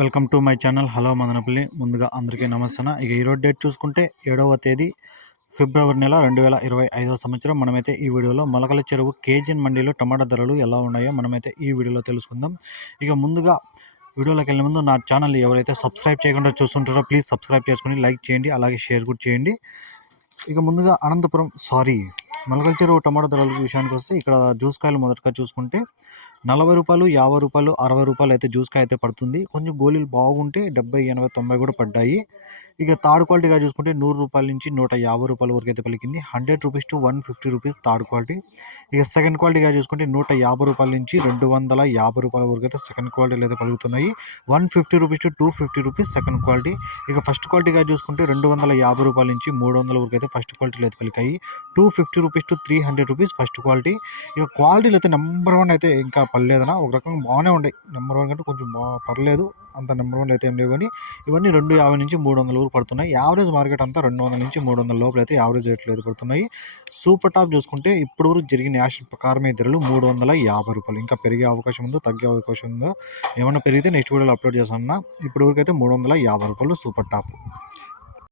Welcome to my channel. Hello Madanapalle. ముందుగా అందరికీ నమస్తే. ఇక ఈరోజు డేట్ చూసుకుంటే 7వ తేదీ ఫిబ్రవరి నెల 2025 సంవత్సరం. మనమైతే ఈ వీడియోలో మొలకల చెరువు కేజీఎన్ మండీలో టమాటా ధరలు ఎలా ఉన్నాయో మనమైతే ఈ వీడియోలో తెలుసుకుందాం. ఇక ముందుగా వీడియోలోకి వెళ్ళే ముందు నా ఛానల్ ఎవరైతే సబ్స్క్రైబ్ చేయకుండా చూస్తుంటారో ప్లీజ్ సబ్స్క్రైబ్ చేసుకొని లైక్ చేయండి, అలాగే షేర్ కూడా చేయండి. ఇక ముందుగా మొలకల చెరువు టమాటా ధరల విషయానికి వస్తే ఇక్కడ జ్యూస్ కాయలు మొదటగా చూసుకుంటే 40 రూపాయలు, 50 రూపాయలు, 60 రూపాయలు అయితే జ్యూస్ కాయ అయితే పడుతుంది. కొంచెం గోళీలు బాగుంటే 70, 80, 90 కూడా పడ్డాయి. ఇక థర్డ్ క్వాలిటీగా చూసుకుంటే 100 రూపాయల నుంచి 150 రూపాయల వరకు అయితే పలికింది. 100 rupees to 150 rupees third quality. ఇక సెకండ్ క్వాలిటీగా చూసుకుంటే 150 రూపాయల నుంచి 250 రూపాయల వరకు అయితే సెకండ్ క్వాలిటీలు అయితే పలుకుతున్నాయి. 150 rupees to 250 rupees second quality. ఇక ఫస్ట్ క్వాలిటీగా చూసుకుంటే 250 రూపాయల నుంచి 300 వరకు అయితే ఫస్ట్ క్వాలిటీలు అయితే పలికాయి. 250 rupees to 300 rupees first quality. ఇక క్వాలిటీలు అయితే నెంబర్ 1 అయితే ఇంకా పర్లేదనా, ఒక రకంగా బాగానే ఉండే. నెంబర్ 1 కంటే కొంచెం పర్లేదు, అంత నెంబర్ 1 అయితే ఏం లేవు. కానీ ఇవన్నీ 250 నుంచి 300 వరకు పడుతున్నాయి. యావరేజ్ మార్కెట్ అంతా 200 నుంచి 300 లోపల అయితే యావరేజ్ రేట్లు అయితే పడుతున్నాయి. సూపర్ టాప్ చూసుకుంటే ఇప్పుడు వరకు జరిగిన యాక్షన్ ప్రకారమే ధరలు 350 రూపాయలు. ఇంకా పెరిగే అవకాశం ఉందో, తగ్గే అవకాశం ఉందో, ఏమన్నా పెరిగితే నెక్స్ట్ వీడియోలో అప్లోడ్ చేస్తాను. ఇప్పుడు వరకు అయితే 350 రూపాయలు సూపర్ టాప్.